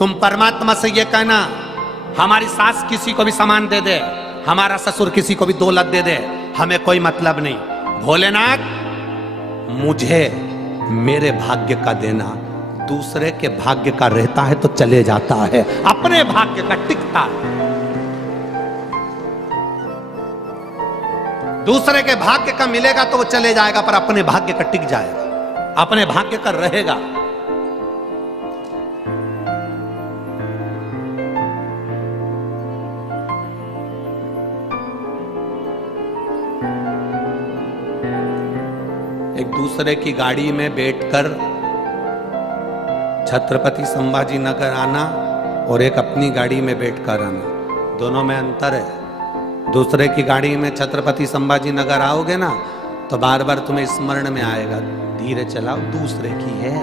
तुम परमात्मा से ये कहना, हमारी सास किसी को भी सामान दे दे, हमारा ससुर किसी को भी दौलत दे दे, हमें कोई मतलब नहीं, भोलेनाथ मुझे मेरे भाग्य का देना। दूसरे के भाग्य का रहता है तो चले जाता है, अपने भाग्य का टिकता है। दूसरे के भाग्य का मिलेगा तो वो चले जाएगा, पर अपने भाग्य का टिक जाएगा, अपने भाग्य का रहेगा। एक दूसरे की गाड़ी में बैठकर छत्रपति संभाजी नगर आना और एक अपनी गाड़ी में बैठकर आना, दोनों में अंतर है। दूसरे की गाड़ी में छत्रपति संभाजी नगर आओगे ना तो बार बार तुम्हें स्मरण में आएगा, धीरे चलाओ, दूसरे की है।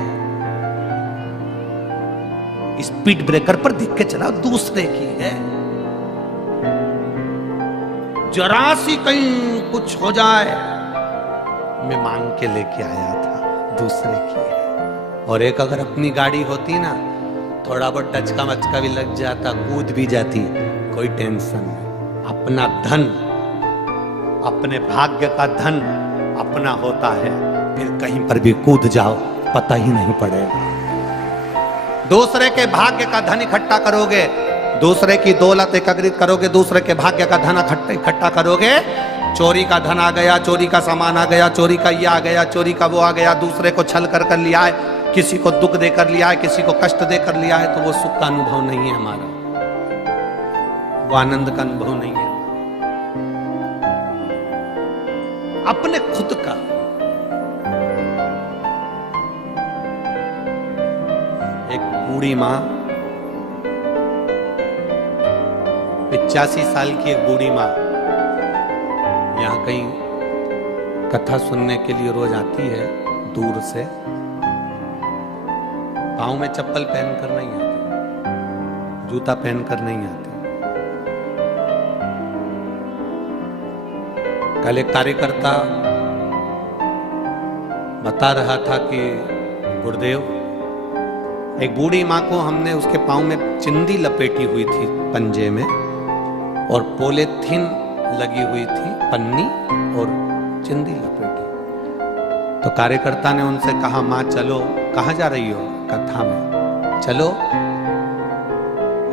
स्पीड ब्रेकर पर दिख के चलाओ, दूसरे की है। जरा सी कहीं कुछ हो जाए, मैं मांग के लेके आया था, दूसरे की है। और एक अगर अपनी गाड़ी होती ना, थोड़ा बहुत टचका मचका भी लग जाता, कूद भी जाती, कोई टेंशन नहीं। अपना धन, अपने भाग्य का धन अपना होता है, फिर कहीं पर भी कूद जाओ पता ही नहीं पड़ेगा। दूसरे के भाग्य का धन इकट्ठा करोगे, दूसरे की दौलत एकत्रित करोगे, दूसरे के भाग्य का धन इकट्ठा करोगे, चोरी का धन आ गया, चोरी का सामान आ गया, चोरी का ये आ गया, चोरी का वो आ गया, दूसरे को छल कर लिया है, किसी को दुख देकर लिया है, किसी को कष्ट देकर लिया है, तो वो सुख का अनुभव नहीं है हमारा, वो आनंद का अनुभव नहीं है। अपने खुद का। एक बूढ़ी मां, 85 साल की एक बूढ़ी मां यहां कहीं कथा सुनने के लिए रोज आती है दूर से। पांव में चप्पल पहनकर नहीं आती, जूता पहनकर नहीं आती। कल एक कार्यकर्ता बता रहा था कि गुरुदेव, एक बूढ़ी माँ को हमने उसके पाँव में चिंदी लपेटी हुई थी पंजे में, और पॉलीथीन लगी हुई थी, पन्नी और चिंदी लपेटी। तो कार्यकर्ता ने उनसे कहा, माँ चलो, कहाँ जा रही हो? कथा में। चलो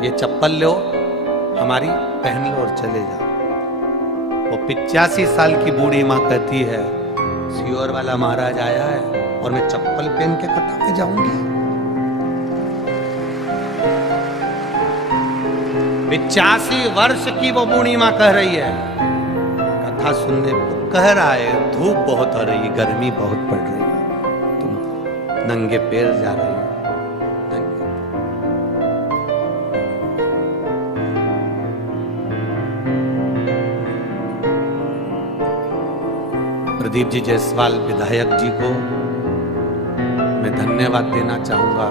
ये चप्पल लो हमारी, पहन लो और चले जाओ। वो 85 साल की बूढ़ी माँ कहती है, सियोर वाला महाराज आया है और मैं चप्पल पहन के कथा में जाऊंगी? 85 वर्ष की वो बूढ़ी माँ कह रही है, कथा सुनने को कह रहा है, धूप बहुत हो रही है, गर्मी बहुत पड़ रही है, तुम नंगे पैर जा रही हो। प्रदीप जी जायसवाल विधायक जी को मैं धन्यवाद देना चाहूंगा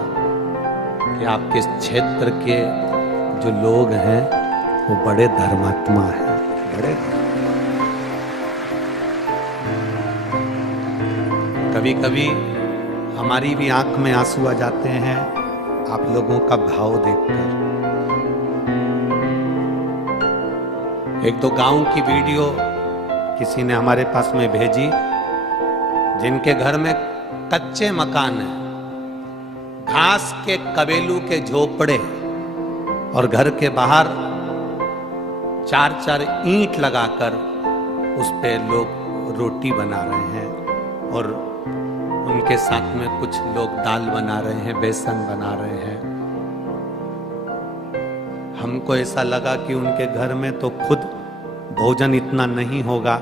कि आपके क्षेत्र के जो लोग हैं वो बड़े धर्मात्मा हैं, बड़े। कभी कभी हमारी भी आंख में आंसू आ जाते हैं आप लोगों का भाव देखकर। एक दो गांव की वीडियो किसी ने हमारे पास में भेजी, जिनके घर में कच्चे मकान है, घास के कबेलू के झोपड़े, और घर के बाहर 4-4 ईंट लगाकर उस पे लोग रोटी बना रहे हैं, और उनके साथ में कुछ लोग दाल बना रहे हैं, बेसन बना रहे हैं। हमको ऐसा लगा कि उनके घर में तो खुद भोजन इतना नहीं होगा,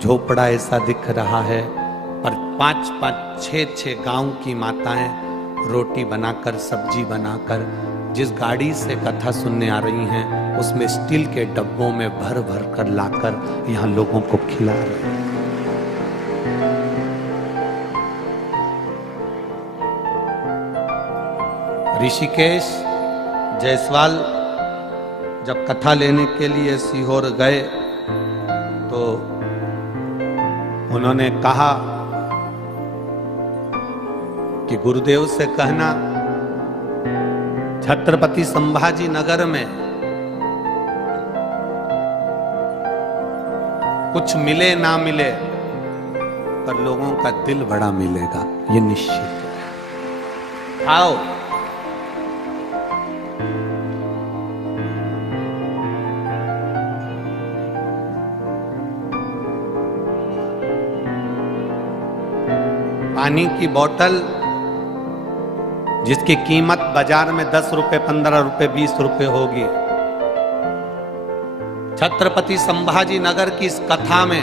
झोपड़ा ऐसा दिख रहा है, पर 5-5, 6-6 गांव की माताएं रोटी बनाकर, सब्जी बनाकर, जिस गाड़ी से कथा सुनने आ रही हैं उसमें स्टील के डब्बों में भर भर कर लाकर यहाँ लोगों को खिला रहे हैं। ऋषिकेश जायसवाल जब कथा लेने के लिए सीहोर गए तो उन्होंने कहा कि गुरुदेव से कहना छत्रपति संभाजी नगर में कुछ मिले ना मिले, पर लोगों का दिल बड़ा मिलेगा, ये निश्चित है। आओ पानी की बोतल जिसकी कीमत बाजार में 10 रुपए, 15 रुपए, 20 रुपए होगी, छत्रपति संभाजी नगर की इस कथा में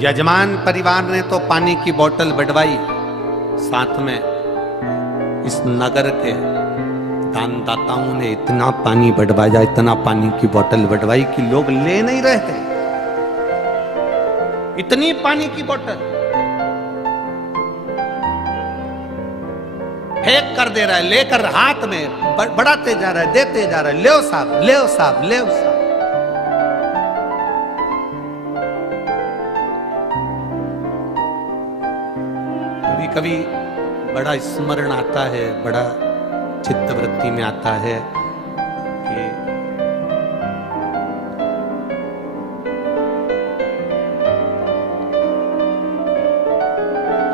यजमान परिवार ने तो पानी की बोतल बढ़वाई, साथ में इस नगर के दानदाताओं ने इतना पानी बढ़वाया, इतना पानी की बोतल बढ़वाई कि लोग ले नहीं रहे थे। इतनी पानी की बोतल फेंक कर दे रहा है, लेकर हाथ में बढ़ाते जा रहा है, देते जा रहा है, ले साहब, ले साहब, ले साहब। कभी कभी बड़ा स्मरण आता है, बड़ा चित्तवृत्ति में आता है कि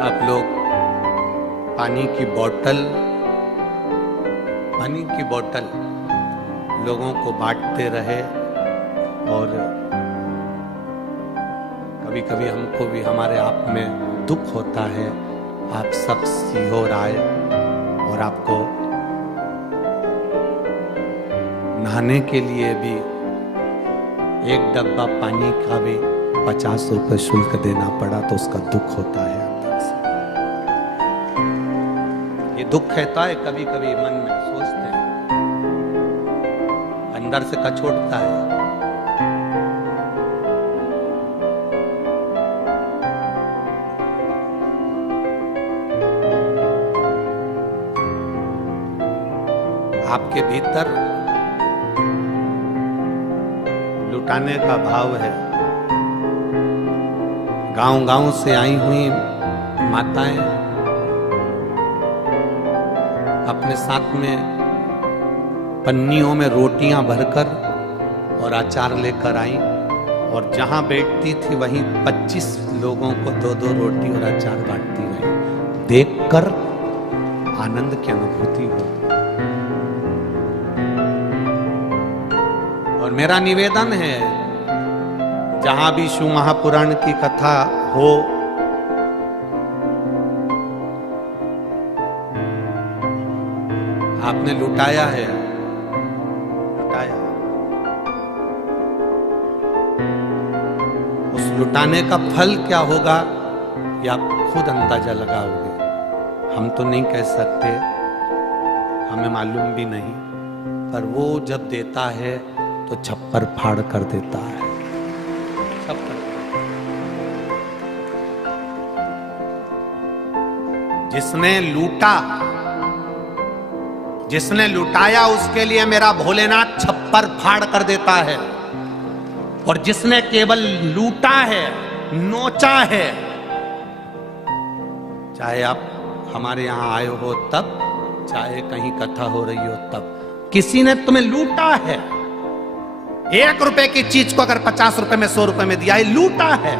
आप लोग पानी की बोतल लोगों को बांटते रहे, और कभी कभी हमको भी हमारे आप में दुख होता है। आप सब सीहोर आए और आपको नहाने के लिए भी एक डब्बा पानी का भी 50 रुपए शुल्क देना पड़ा, तो उसका दुख होता है अंदर से। ये दुख कहता है, कभी कभी मन में सोचते हैं, अंदर से कचोटता है। आपके भीतर लुटाने का भाव है। गांव-गांव से आई हुई माताएं अपने साथ में पन्नियों में रोटियां भरकर और अचार लेकर आई, और जहां बैठती थी वहीं 25 लोगों को 2-2 रोटी और अचार बांटती रही। देखकर आनंद की अनुभूति होती। और मेरा निवेदन है, जहां भी शिव महापुराण की कथा हो, आपने लुटाया है, लुटाया, उस लुटाने का फल क्या होगा ये आप खुद अंदाजा लगाओगे। हम तो नहीं कह सकते, हमें मालूम भी नहीं, पर वो जब देता है तो छप्पर फाड़ कर देता है। जिसने लुटाया उसके लिए मेरा भोलेनाथ छप्पर फाड़ कर देता है, और जिसने केवल लूटा है, नोचा है, चाहे आप हमारे यहां आए हो तब, चाहे कहीं कथा हो रही हो तब, किसी ने तुम्हें लूटा है। 1 रुपए की चीज को अगर 50 रुपए में, 100 रुपए में दिया है, लूटा है।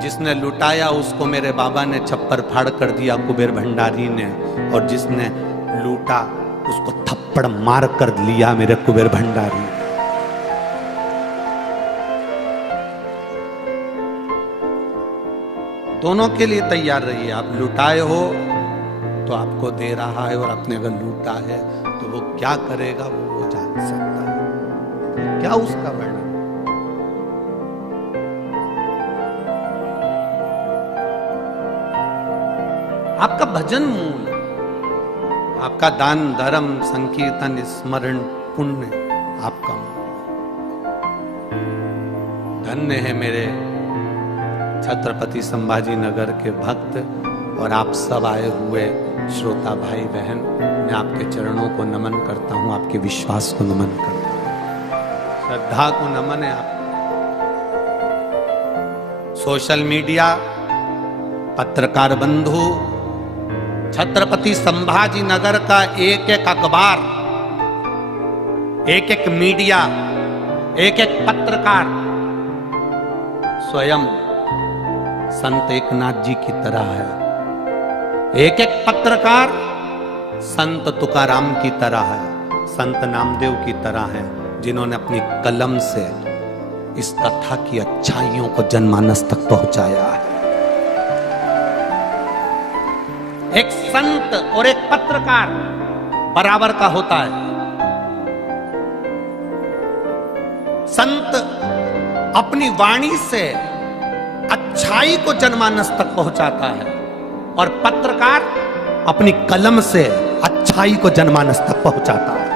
जिसने लुटाया उसको मेरे बाबा ने छप्पर फाड़ कर दिया, कुबेर भंडारी ने, और जिसने लूटा उसको थप्पड़ मार कर लिया मेरे कुबेर भंडारी। दोनों के लिए तैयार रहिए। आप लुटाए हो तो आपको दे रहा है, और आपने अगर लूटा है तो वो क्या करेगा वो जान सकता है। क्या उसका वर्णन। आपका भजन मूल, आपका दान धर्म संकीर्तन स्मरण पुण्य आपका मूल। धन्य है मेरे छत्रपति संभाजी नगर के भक्त, और आप सब आए हुए श्रोता भाई बहन। मैं आपके चरणों को नमन करता हूं, आपके विश्वास को नमन करता हूं, श्रद्धा को नमन है। आप सोशल मीडिया, पत्रकार बंधु, छत्रपति संभाजी नगर का एक एक अखबार, एक एक मीडिया, एक एक पत्रकार स्वयं संत एकनाथ जी की तरह है। एक एक पत्रकार संत तुकाराम की तरह है, संत नामदेव की तरह है, जिन्होंने अपनी कलम से इस कथा की अच्छाइयों को जनमानस तक पहुंचाया है। एक संत और एक पत्रकार बराबर का होता है। संत अपनी वाणी से अच्छाई को जनमानस तक पहुंचाता है और पत्रकार अपनी कलम से अच्छाई को जनमानस तक पहुंचाता है।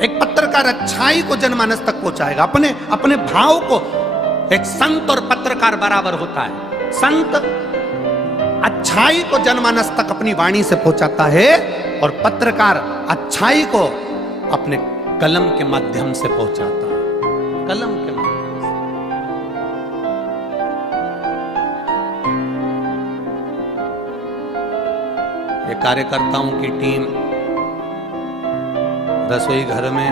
एक पत्रकार अच्छाई को जनमानस तक पहुंचाएगा, अपने अपने भाव को। एक संत और पत्रकार बराबर होता है। संत अच्छाई को जनमानस तक अपनी वाणी से पहुंचाता है और पत्रकार अच्छाई को अपने कलम के माध्यम से पहुंचाता है। कलम के माध्यम से। ये कार्यकर्ताओं की टीम रसोई घर में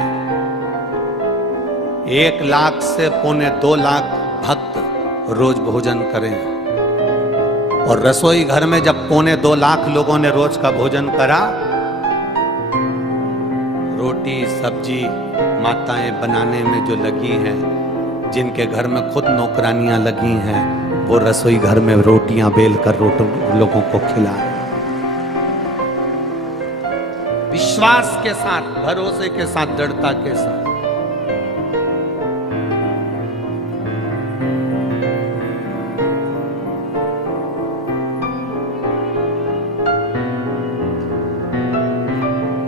1 लाख से 2.25 लाख भक्त रोज भोजन करें। और रसोई घर में जब 2.25 लाख लोगों ने रोज का भोजन करा, रोटी सब्जी माताएं बनाने में जो लगी हैं, जिनके घर में खुद नौकरानियां लगी हैं, वो रसोई घर में रोटियां बेलकर लोगों को खिलाएं। विश्वास के साथ, भरोसे के साथ, दृढ़ता के साथ।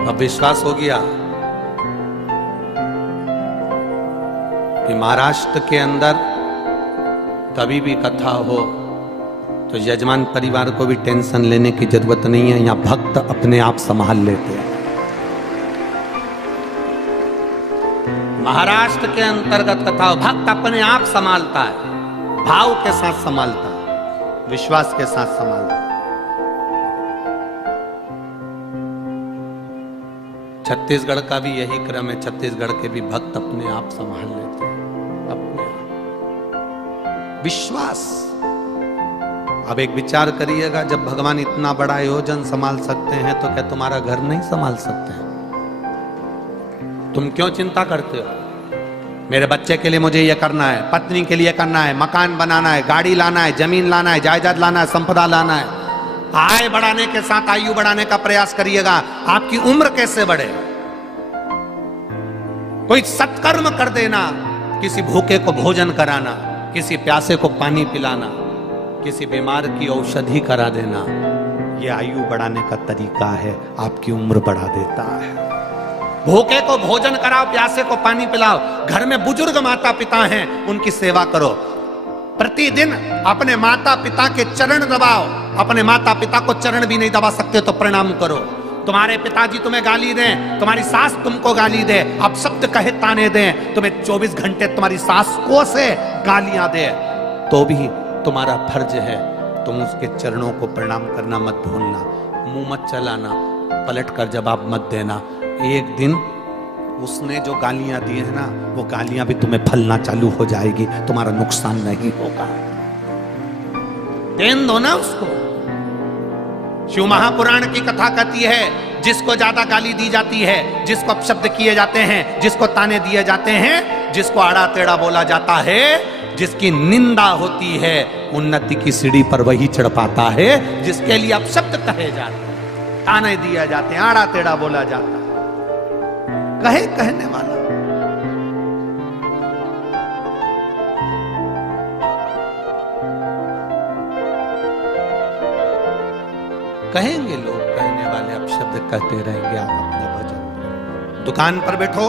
अब विश्वास हो गया कि महाराष्ट्र के अंदर कभी भी कथा हो तो यजमान परिवार को भी टेंशन लेने की जरूरत नहीं है। यहां भक्त अपने आप संभाल लेते हैं। महाराष्ट्र के अंतर्गत कथा भक्त अपने आप संभालता है, भाव के साथ संभालता है, विश्वास के साथ संभालता है। छत्तीसगढ़ का भी यही क्रम है। छत्तीसगढ़ के भी भक्त अपने आप संभाल लेते हैं, अपने आप। विश्वास। अब एक विचार करिएगा, जब भगवान इतना बड़ा आयोजन संभाल सकते हैं तो क्या तुम्हारा घर नहीं संभाल सकते हैं? तुम क्यों चिंता करते हो? मेरे बच्चे के लिए मुझे यह करना है, पत्नी के लिए करना है, मकान बनाना है, गाड़ी लाना है, जमीन लाना है, जायदाद लाना है, संपदा लाना है। आय बढ़ाने के साथ आयु बढ़ाने का प्रयास करिएगा। आपकी उम्र कैसे बढ़े? कोई सत्कर्म कर देना, किसी भूखे को भोजन कराना, किसी प्यासे को पानी पिलाना, किसी बीमार की औषधि करा देना, यह आयु बढ़ाने का तरीका है, आपकी उम्र बढ़ा देता है। भूखे को भोजन कराओ, प्यासे को पानी पिलाओ। घर में बुजुर्ग माता पिता हैं, उनकी सेवा करो। प्रतिदिन अपने माता पिता के चरण दबाओ। अपने माता पिता को चरण भी नहीं दबा सकते तो प्रणाम करो। तुम्हारे पिताजी तुम्हें गाली दें, तुम्हारी सास तुमको गाली दे, आप शब्द कहे ताने दें, तुम्हें 24 घंटे तुम्हारी सास को से गालियां दे, तो भी तुम्हारा फर्ज है तुम उसके चरणों को प्रणाम करना मत भूलना। मुंह मत चलाना, पलट कर जवाब मत देना। एक दिन उसने जो गालियां दी है ना, वो गालियां भी तुम्हें फलना चालू हो जाएगी, तुम्हारा नुकसान नहीं होगा। देन दो ना उसको। शिव महापुराण की कथा कहती है, जिसको ज्यादा गाली दी जाती है, जिसको अपशब्द किए जाते हैं, जिसको ताने दिए जाते हैं, जिसको आड़ा टेढ़ा बोला जाता है, जिसकी निंदा होती है, उन्नति की सीढ़ी पर वही चढ़ पाता है। जिसके लिए अपशब्द कहे जाते हैं, ताने दिए जाते हैं, आड़ा टेढ़ा बोला जाता है, कहे कहने वाला। कहेंगे लोग, कहने वाले अपशब्द कहते रहेंगे। आप अपना भजन, दुकान पर बैठो,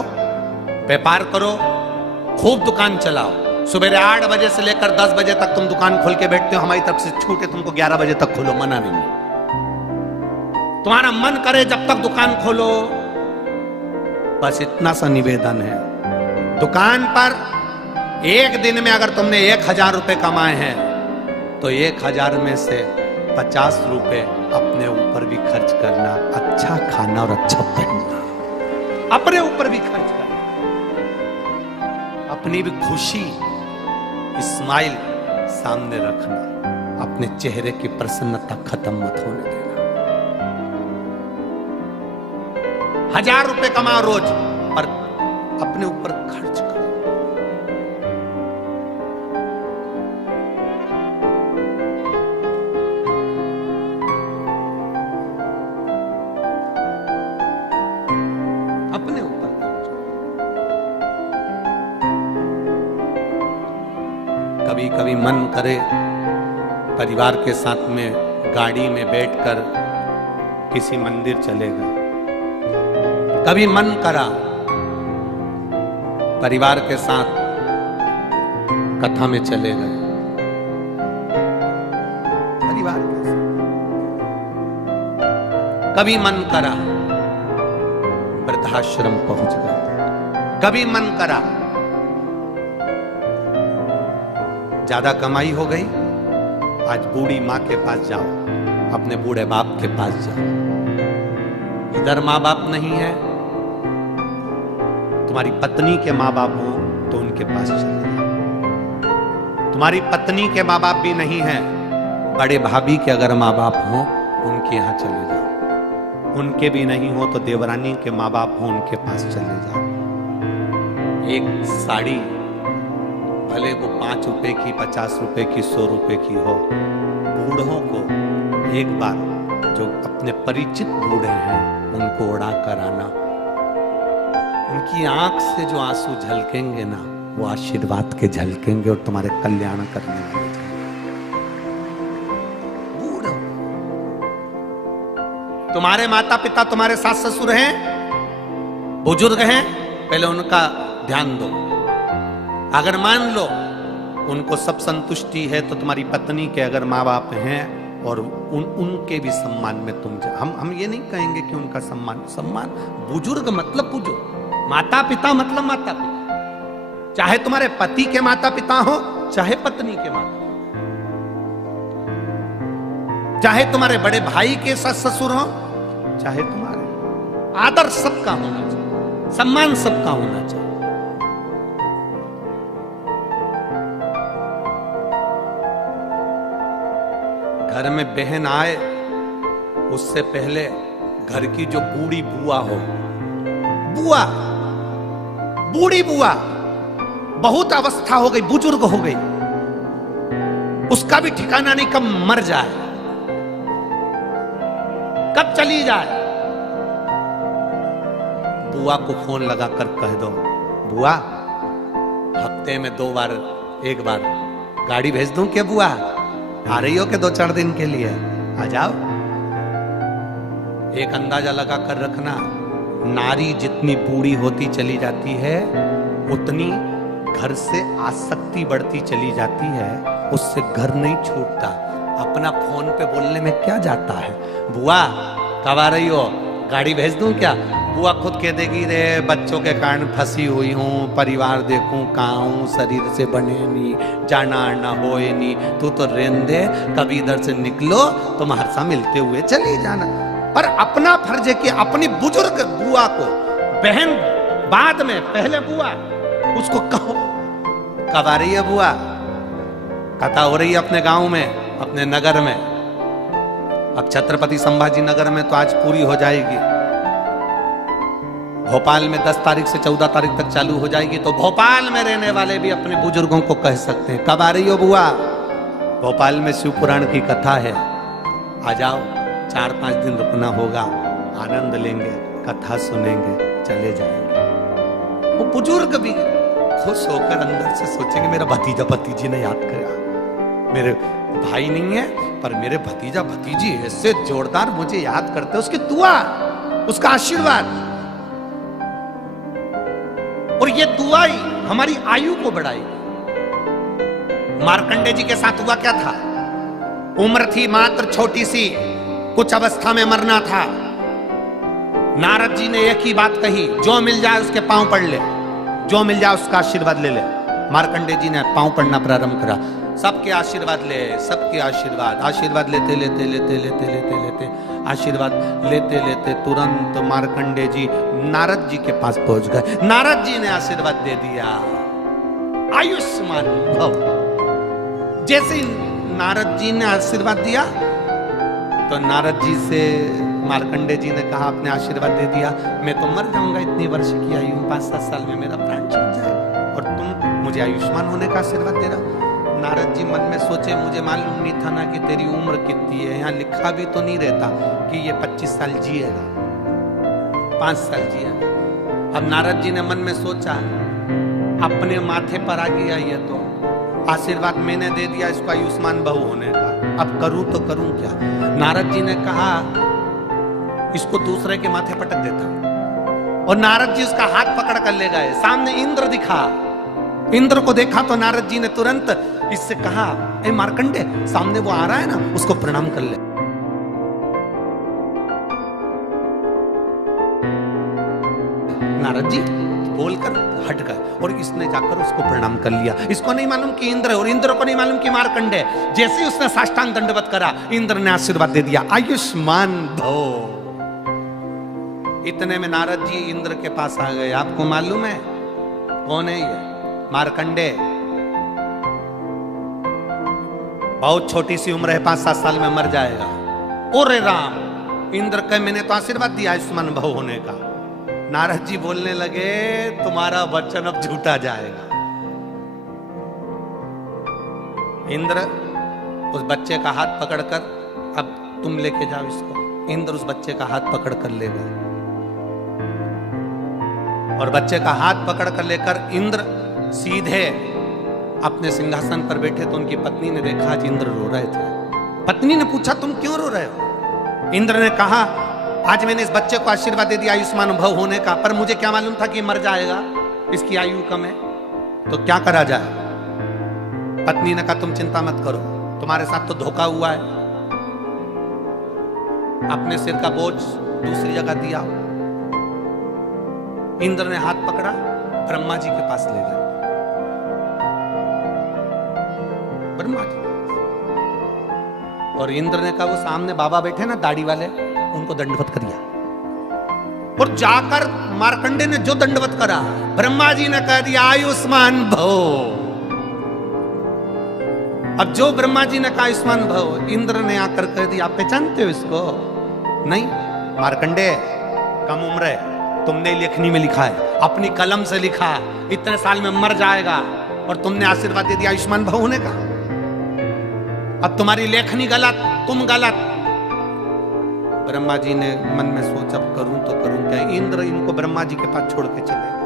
व्यापार करो, खूब दुकान चलाओ। सुबह 8 बजे से लेकर 10 बजे तक तुम दुकान खोल के बैठते हो, हमारी तरफ से छूट है तुमको 11 बजे तक खोलो, मना नहीं। तुम्हारा मन करे जब तक दुकान खोलो। बस इतना सा निवेदन है, दुकान पर एक दिन में अगर तुमने 1000 रुपए कमाए हैं तो 1000 में से 50 रुपए अपने ऊपर भी खर्च करना, अच्छा खाना और अच्छा पहनना, अपने ऊपर भी खर्च करना, अपनी भी खुशी स्माइल सामने रखना, अपने चेहरे की प्रसन्नता खत्म मत होने देना। 1000 रुपए कमाओ रोज, पर अपने ऊपर खर्च करो। अपने ऊपर खर्च करो। कभी कभी मन करे परिवार के साथ में गाड़ी में बैठकर किसी मंदिर चले गए, कभी मन करा परिवार के साथ कथा में चले गए, परिवार के साथ, कभी मन करा वृद्धाश्रम पहुंच गए, कभी मन करा ज्यादा कमाई हो गई, आज बूढ़ी माँ के पास जाओ, अपने बूढ़े बाप के पास जाओ। इधर माँ बाप नहीं है, तुम्हारी पत्नी के माँ बाप हो तो उनके पास चले जाओ। तुम्हारी पत्नी के माँ बाप भी नहीं है, बड़े भाभी के अगर माँ बाप हो उनके यहाँ चले जाओ। उनके भी नहीं हो तो देवरानी के माँ बाप हो, उनके पास चले जाओ। एक साड़ी भले वो 5 रुपए की, 50 रुपए की, 100 रुपए की हो, बूढ़ों को एक बार जो अपने परिचित बूढ़े हैं उनको उड़ा कर आना, उनकी आंख से जो आंसू झलकेंगे ना, वो आशीर्वाद के झलकेंगे और तुम्हारे कल्याण करने वाले। बूढ़ों, तुम्हारे माता पिता, तुम्हारे सास ससुर हैं, बुजुर्ग हैं, पहले उनका ध्यान दो। अगर मान लो उनको सब संतुष्टि है तो तुम्हारी पत्नी के अगर माँ बाप हैं और उनके भी सम्मान में तुम हम ये नहीं कहेंगे कि उनका सम्मान बुजुर्ग मतलब बुजुर्ग, माता पिता मतलब माता पिता, चाहे तुम्हारे पति के माता पिता हो, चाहे पत्नी के माता, चाहे तुम्हारे बड़े भाई के सास ससुर हो, चाहे तुम्हारे, आदर सबका होना चाहिए, सम्मान सबका होना चाहिए। घर में बहन आए उससे पहले घर की जो बूढ़ी बुआ हो, बूढ़ी बुआ, बहुत अवस्था हो गई, बुजुर्ग हो गई, उसका भी ठिकाना नहीं, कब मर जाए, कब चली जाए। बुआ को फोन लगाकर कह दो, बुआ हफ्ते में 2 बार 1 बार गाड़ी भेज दूं क्या बुआ? आ रही हो कि 2-4 दिन के लिए? आ जाओ। एक अंदाजा लगा कर रखना, नारी जितनी बूढ़ी होती चली जाती है उतनी घर से आसक्ति बढ़ती चली जाती है, उससे घर नहीं छूटता। अपना फोन पे बोलने में क्या जाता है? बुआ कब आ रही हो, गाड़ी भेज दूं क्या? बुआ खुद कह देगी, रे बच्चों के कारण फंसी हुई हूँ, परिवार देखूं कहाँ हूँ, शरीर से बने नहीं, जाना आना होए नहीं, तू तो रहने दे, कभी इधर से निकलो तुम हरसा मिलते हुए चली जाना। पर अपना फर्ज है कि अपनी बुजुर्ग बुआ को, बहन बाद में, पहले बुआ, उसको कहो कब आ रही है बुआ? कथा हो रही है अपने गांव में, अपने नगर में, अब छत्रपति संभाजी नगर में तो आज पूरी हो जाएगी, भोपाल में 10 तारीख से 14 तारीख तक चालू हो जाएगी, तो भोपाल में रहने वाले भी अपने बुजुर्गों को कह सकते हैं, कब आ रही हो बुआ? भोपाल में शिव पुराण की कथा है, आ जाओ, 4-5 दिन रुकना होगा, आनंद लेंगे, कथा सुनेंगे, चले जाएंगे। वो बुजुर्ग भी खुश होकर अंदर से सोचेंगे, मेरा भतीजा भतीजी ने याद करा, मेरे भाई नहीं है पर मेरे भतीजा भतीजी ऐसे जोरदार मुझे याद करते, उसकी दुआ, उसका आशीर्वाद, और ये दुआ ही हमारी आयु को बढ़ाएगी। मार्कंडे जी के साथ हुआ क्या था? उम्र थी मात्र छोटी सी, कुछ अवस्था में मरना था। नारद जी ने एक ही बात कही, जो मिल जाए उसके पांव पड़ ले, जो मिल जाए उसका आशीर्वाद ले ले। मार्कंडे जी ने पांव पड़ना प्रारंभ करा, सबके आशीर्वाद ले, सबके आशीर्वाद, आशीर्वाद लेते लेते लेते लेते लेते लेते आशीर्वाद लेते लेते तुरंत मार्कंडे जी नारद जी के पास पहुंच गए। नारद जी ने आशीर्वाद दे दिया, आयुष्मान भव। जैसे ही नारद जी ने आशीर्वाद दिया तो नारद जी से मार्कंडे जी ने कहा, आपने आशीर्वाद दे दिया, मैं तो मर जाऊंगा, इतनी वर्ष की आयु, 5-7 साल में मेरा प्राण छूट जाएगा, और तुम मुझे आयुष्मान होने का आशीर्वाद दे रहा हो। नारद जी मन में सोचे, मुझे मालूम नहीं था ना कि तेरी उम्र कितनी है, यहाँ लिखा भी तो नहीं रहता कि ये 25 साल जिएगा, 5 साल जिएगा। अब नारद जी ने मन में सोचा, अपने माथे पर आ गया ये तो, आशीर्वाद मैंने दे दिया इसको आयुष्मान भव होने का, अब करूं तो करूं क्या। नारद जी ने कहा, इसको दूसरे के माथे पटक देता हूं, और नारद जी उसका हाथ पकड़ कर ले गए। सामने इंद्र दिखा, इंद्र को देखा तो नारद जी ने तुरंत इससे कहा, ए मार्कंडे, सामने वो आ रहा है ना, उसको प्रणाम कर ले। नारद जी बोलकर हट गए, और इसने जाकर उसको प्रणाम कर लिया। इसको नहीं मालूम कि इंद्र, और इंद्र को नहीं मालूम कि मार्कंडे। जैसे ही उसने साष्टांग दंडवत करा, इंद्र ने आशीर्वाद दे दिया, आयुष्मान भव। इतने में नारद जी इंद्र के पास आ गए। आपको मालूम है कौन है ये? मार्कंडे। बहुत छोटी सी उम्र है, 5-7 साल में मर जाएगा। ओरे राम, इंद्र कहे मैंने तो आशीर्वाद दिया आयुष्मान भव होने का। नारद जी बोलने लगे, तुम्हारा वचन अब झूठा जाएगा। इंद्र उस बच्चे का हाथ पकड़कर, अब तुम लेके जाओ इसको। इंद्र उस बच्चे का हाथ पकड़कर ले गए, और बच्चे का हाथ पकड़कर लेकर इंद्र सीधे अपने सिंहासन पर बैठे तो उनकी पत्नी ने देखा आज इंद्र रो रहे थे। पत्नी ने पूछा, तुम क्यों रो रहे हो? इंद्र ने कहा, आज मैंने इस बच्चे को आशीर्वाद दे दिया आयुष्मान भव होने का, पर मुझे क्या मालूम था कि मर जाएगा, इसकी आयु कम है, तो क्या करा जाए? पत्नी ने कहा, तुम चिंता मत करो, तुम्हारे साथ तो धोखा हुआ है, अपने सिर का बोझ दूसरी जगह दिया। इंद्र ने हाथ पकड़ा, ब्रह्मा जी के पास ले गए। ब्रह्मा जी, और इंद्र ने कहा, वो सामने बाबा बैठे ना दाढ़ी वाले, उनको दंडवत करिया। और जाकर मार्कंडे ने जो दंडवत करा, ब्रह्मा जी ने कह दिया आयुष्मान भव। अब जो ब्रह्मा जी ने कहा आयुष्मान भव, इंद्र ने आकर कह दिया, आप पहचानते हो इसको? नहीं मार्कंडे, कम उम्र है, तुमने लेखनी में लिखा है, अपनी कलम से लिखा, इतने साल में मर जाएगा, और तुमने आशीर्वाद दे दिया आयुष्मान भव होने का। अब तुम्हारी लेखनी गलत, तुम गलत। ब्रह्मा जी ने मन में सोचा, अब करूं तो करूं क्या। इंद्र इनको ब्रह्मा जी के पास छोड़ के चले गए।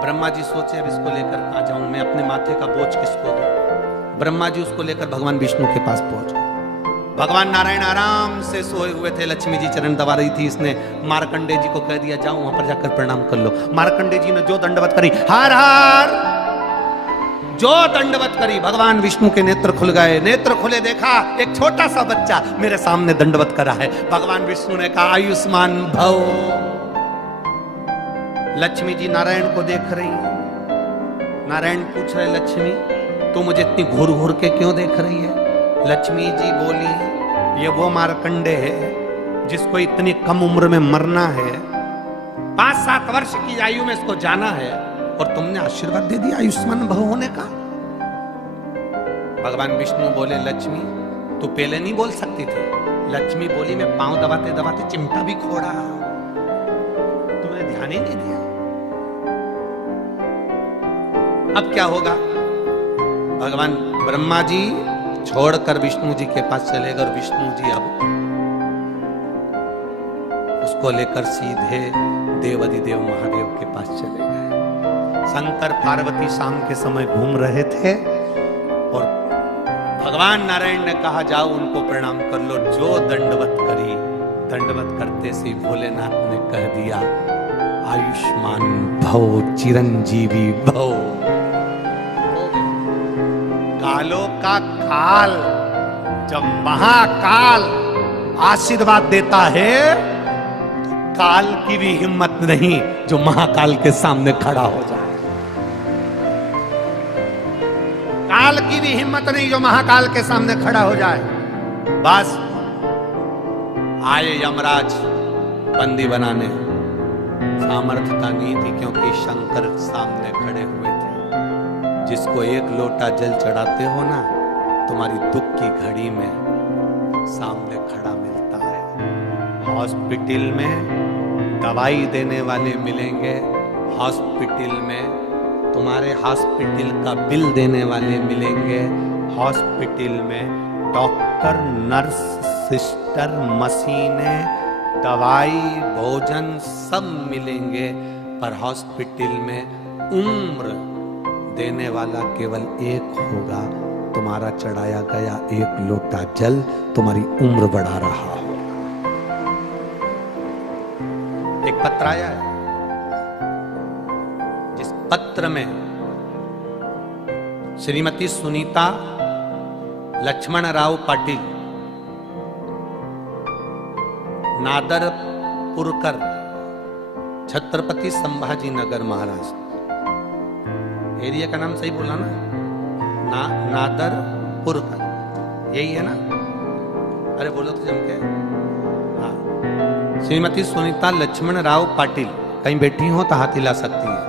ब्रह्मा जी सोचे, अब इसको लेकर कहां जाऊं मैं, अपने माथे का बोझ किसको दूं। ब्रह्मा जी उसको लेकर भगवान विष्णु के पास पहुंच गए। भगवान नारायण आराम से सोए हुए थे, लक्ष्मी जी चरण दबा रही थी। इसने मार्कंडे जी को कह दिया, जाओ वहां पर जाकर प्रणाम कर लो। मार्कंडे जी ने जो दंडवत करी, हार हार, जो दंडवत करी, भगवान विष्णु के नेत्र खुल गए। नेत्र खुले, देखा एक छोटा सा बच्चा मेरे सामने दंडवत करा है। भगवान विष्णु ने कहा आयुष्मान भव। लक्ष्मी जी नारायण को देख रही। नारायण पूछ रहे, लक्ष्मी तू मुझे इतनी घूर घूर के क्यों देख रही है? लक्ष्मी जी बोली, ये वो मार्कंडे है जिसको इतनी कम उम्र में मरना है, 5-7 वर्ष की आयु में इसको जाना है, और तुमने आशीर्वाद दे दिया आयुष्मान भव होने का। भगवान विष्णु बोले, लक्ष्मी तू पहले नहीं बोल सकती थी? लक्ष्मी बोली, मैं पांव दबाते दबाते चिमटा भी खोड़ा, तुमने ध्यान ही नहीं दिया। अब क्या होगा? भगवान ब्रह्मा जी छोड़कर विष्णु जी के पास चले गए, और विष्णु जी अब उसको लेकर सीधे देवाधिदेव महादेव के पास चले गए। शंकर पार्वती शाम के समय घूम रहे थे, और भगवान नारायण ने कहा, जाओ उनको प्रणाम कर लो। जो दंडवत करी, दंडवत करते से भोलेनाथ ने कह दिया आयुष्मान भव, चिरंजीवी भव। कालों का काल, जब महाकाल आशीर्वाद देता है, काल की भी हिम्मत हिम्मत नहीं जो महाकाल के सामने खड़ा हो जाए। काल की भी हिम्मत नहीं जो महाकाल के सामने खड़ा हो जाए। बस आए यमराज बंदी बनाने, सामर्थ्यता नहीं थी क्योंकि शंकर सामने खड़े हुए थे। जिसको एक लोटा जल चढ़ाते हो ना, तुम्हारी दुख की घड़ी में सामने खड़ा मिलता है। हॉस्पिटल में दवाई देने वाले मिलेंगे, हॉस्पिटल में तुम्हारे हॉस्पिटल का बिल देने वाले मिलेंगे, हॉस्पिटल में डॉक्टर, नर्स, सिस्टर, मशीनें, दवाई, भोजन सब मिलेंगे, पर हॉस्पिटल में उम्र देने वाला केवल एक होगा। तुम्हारा चढ़ाया गया एक लोटा जल तुम्हारी उम्र बढ़ा रहा हो। एक पत्र आया है, जिस पत्र में श्रीमती सुनीता लक्ष्मणराव पाटिल, नादरपुरकर, छत्रपति संभाजी नगर, महाराष्ट्र। एरिया का नाम सही बोला ना? नादरपुरकर, यही है ना? अरे बोलो तो जम के। हाँ, श्रीमती सुनीता लक्ष्मणराव पाटिल कहीं बैठी हो तो हाथ हिला सकती हैं,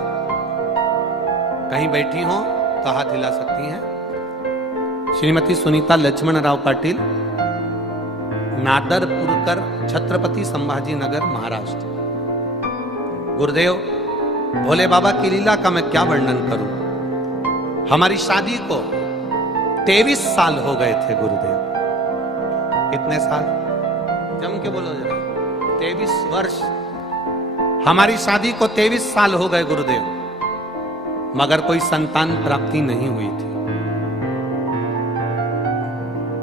कहीं बैठी हो तो हाथ हिला सकती हैं। श्रीमती सुनीता लक्ष्मणराव पाटिल, नादरपुरकर, छत्रपति संभाजी नगर, महाराष्ट्र। गुरुदेव, भोले बाबा की लीला का मैं क्या वर्णन करूं। हमारी शादी को 23 साल हो गए थे गुरुदेव। कितने साल? जम के बोलो जरा। 23 वर्ष। हमारी शादी को 23 साल हो गए गुरुदेव, मगर कोई संतान प्राप्ति नहीं हुई थी।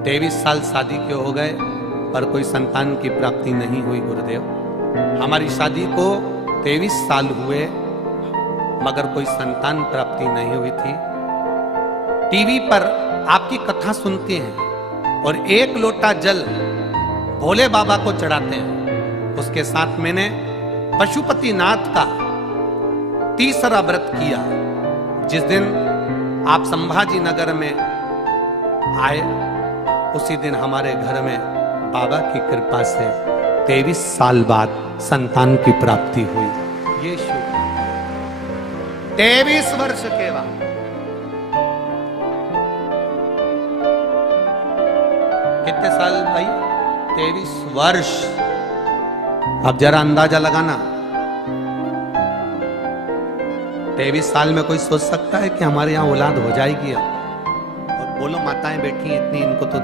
23 साल शादी के हो गए पर कोई संतान की प्राप्ति नहीं हुई गुरुदेव। हमारी शादी को 23 साल हुए मगर कोई संतान प्राप्ति नहीं हुई थी। टीवी पर आपकी कथा सुनते हैं और एक लोटा जल भोले बाबा को चढ़ाते हैं। उसके साथ मैंने पशुपतिनाथ का तीसरा व्रत किया। जिस दिन आप संभाजी नगर में आए, उसी दिन हमारे घर में बाबा की कृपा से 23 साल बाद संतान की प्राप्ति हुई। ये शुभ 23 वर्ष के बाद। कितने साल भाई? 23 वर्ष। अब जरा अंदाजा लगाना, 23 साल में कोई सोच सकता है कि हमारे यहाँ औलाद हो जाएगी? अब और बोलो माताएं बैठी इतनी, इनको तो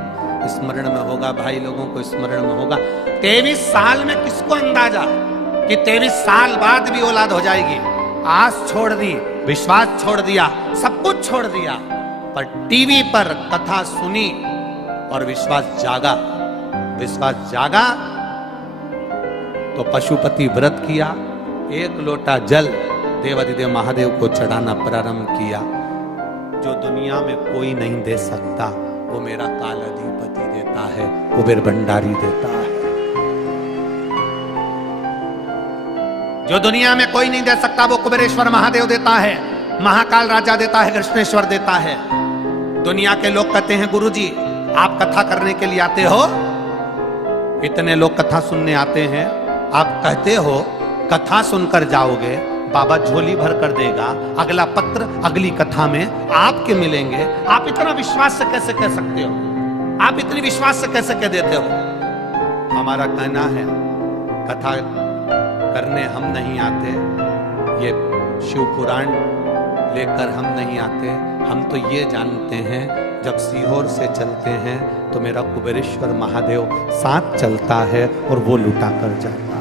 स्मरण में होगा, भाई लोगों को स्मरण में होगा। 23 साल में किसको अंदाजा कि 23 साल बाद भी औलाद हो जाएगी? आस छोड़ दी, विश्वास छोड़ दिया, सब कुछ छोड़ दिया, पर टीवी पर कथा सुनी और विश्वास जागा। विश्वास जागा तो पशुपति व्रत किया, एक लोटा जल देवाधिदेव महादेव को चढ़ाना प्रारंभ किया। जो दुनिया में कोई नहीं दे सकता वो मेरा काल अधिपति देता है, कुबेर भंडारी देता है। जो दुनिया में कोई नहीं दे सकता वो कुबेरेश्वर महादेव देता है, महाकाल राजा देता है, कृष्णेश्वर देता है। दुनिया के लोग कहते हैं गुरुजी आप कथा करने के लिए आते हो, इतने लोग कथा सुनने आते हैं, आप कहते हो कथा सुनकर जाओगे, बाबा झोली भर कर देगा, अगला पत्र अगली कथा में आपके मिलेंगे। आप इतना विश्वास से कैसे कह सकते हो? आप इतनी विश्वास से कैसे कह देते हो? हमारा कहना है कथा करने हम नहीं आते, ये शिव पुराण लेकर हम नहीं आते। हम तो ये जानते हैं जब सीहोर से चलते हैं तो मेरा कुबेरेश्वर महादेव साथ चलता है और वो लुटा कर जाता है।